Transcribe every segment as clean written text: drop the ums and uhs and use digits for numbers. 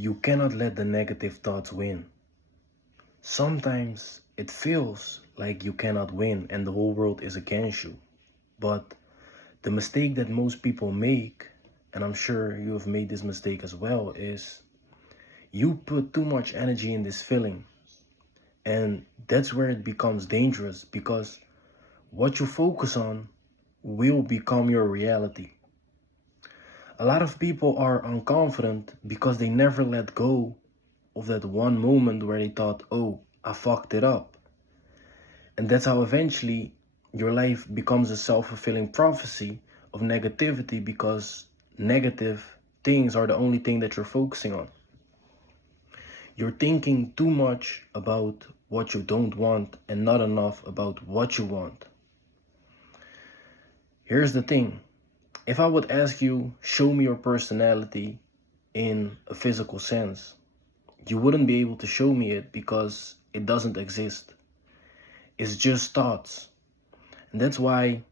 You cannot let the negative thoughts win. Sometimes it feels like you cannot win and the whole world is against you. But the mistake that most people make, and I'm sure you have made this mistake as well, is you put too much energy in this feeling. And that's where it becomes dangerous because what you focus on will become your reality. A lot of people are unconfident because they never let go of that one moment where they thought, oh, I fucked it up. And that's how eventually your life becomes a self-fulfilling prophecy of negativity because negative things are the only thing that you're focusing on. You're thinking too much about what you don't want and not enough about what you want. Here's the thing. If I would ask you, show me your personality in a physical sense, you wouldn't be able to show me it because it doesn't exist. It's just thoughts. And that's why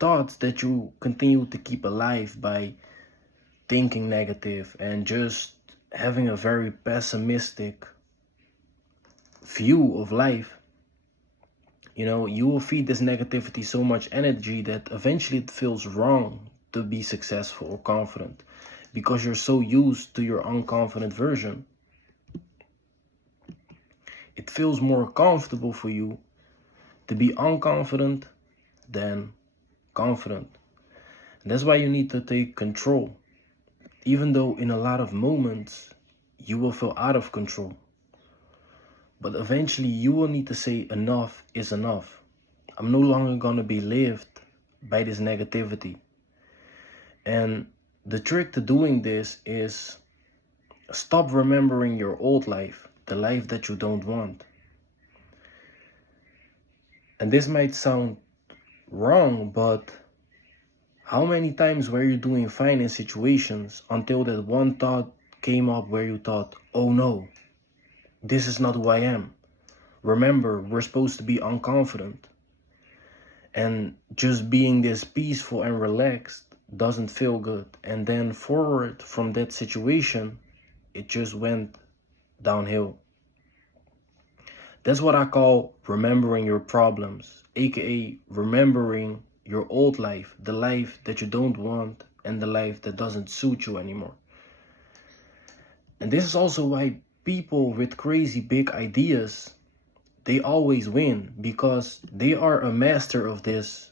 thoughts that you continue to keep alive by thinking negative and just having a very pessimistic view of life, you will feed this negativity so much energy that eventually it feels wrong to be successful or confident because you're so used to your unconfident version. It feels more comfortable for you to be unconfident than confident. And that's why you need to take control, even though in a lot of moments you will feel out of control. But eventually you will need to say enough is enough. I'm no longer gonna be lived by this negativity. And the trick to doing this is stop remembering your old life, the life that you don't want. And this might sound wrong, but how many times were you doing fine in situations until that one thought came up where you thought, oh no, this is not who I am. Remember, we're supposed to be unconfident. And just being this peaceful and relaxed doesn't feel good. And then forward from that situation, it just went downhill. That's what I call remembering your problems, aka remembering your old life, the life that you don't want and the life that doesn't suit you anymore. And this is also why people with crazy big ideas, they always win because they are a master of this.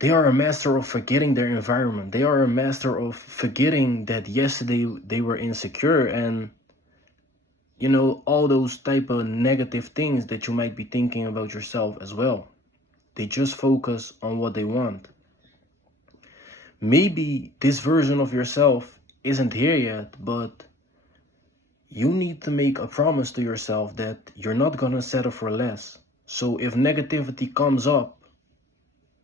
They are a master of forgetting their environment. They are a master of forgetting that yesterday they were insecure and all those type of negative things that you might be thinking about yourself as well. They just focus on what they want. Maybe this version of yourself isn't here yet, but you need to make a promise to yourself that you're not gonna settle for less. So if negativity comes up,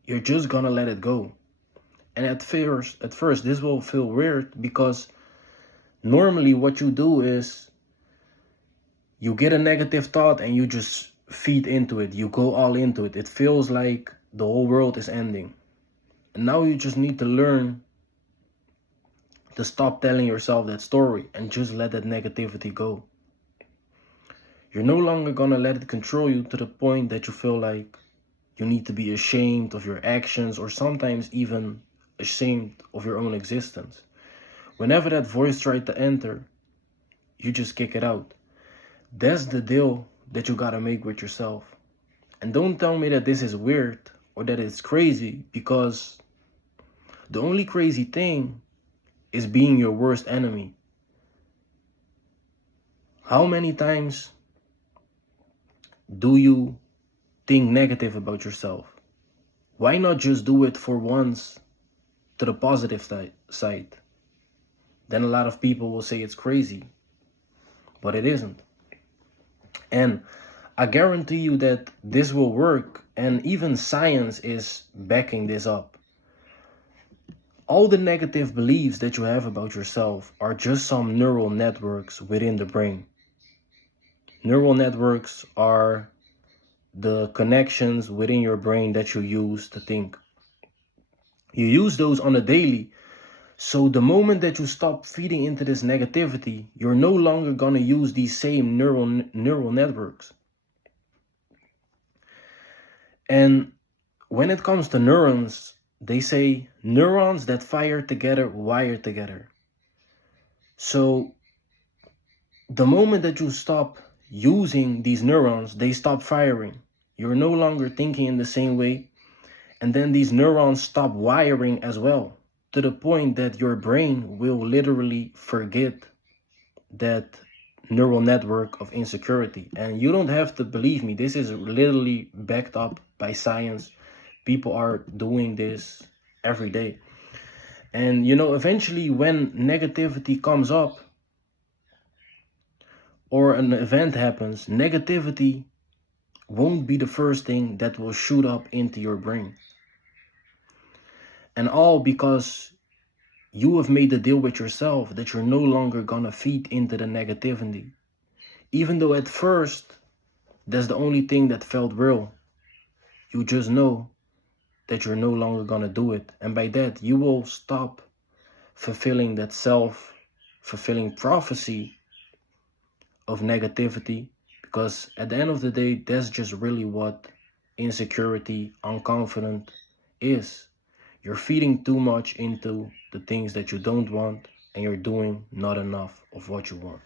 you're just gonna let it go. And at first, this will feel weird because normally what you do is you get a negative thought and you just feed into it. You go all into it. It feels like the whole world is ending. And now you just need to learn to stop telling yourself that story and just let that negativity go. You're no longer gonna let it control you to the point that you feel like you need to be ashamed of your actions or sometimes even ashamed of your own existence. Whenever that voice tries to enter, you just kick it out. That's the deal that you gotta make with yourself. And don't tell me that this is weird or that it's crazy, because the only crazy thing is being your worst enemy. How many times do you think negative about yourself? Why not just do it for once to the positive side? Then a lot of people will say it's crazy, but it isn't. And I guarantee you that this will work, and even science is backing this up. All the negative beliefs that you have about yourself are just some neural networks within the brain. Neural networks are the connections within your brain that you use to think. You use those on a daily, So the moment that you stop feeding into this negativity, you're no longer going to use these same neural networks. And when it comes to neurons, they say neurons that fire together wire together. So the moment that you stop using these neurons, they stop firing. You're no longer thinking in the same way. And then these neurons stop wiring as well, to the point that your brain will literally forget that neural network of insecurity. And you don't have to believe me. This is literally backed up by science. People are doing this every day. And eventually when negativity comes up or an event happens, negativity won't be the first thing that will shoot up into your brain. And all because you have made a deal with yourself that you're no longer gonna feed into the negativity. Even though at first, that's the only thing that felt real. You just know that you're no longer gonna do it. And by that, you will stop fulfilling that self-fulfilling prophecy of negativity. Because at the end of the day, that's just really what insecurity, unconfident is. You're feeding too much into the things that you don't want, and you're doing not enough of what you want.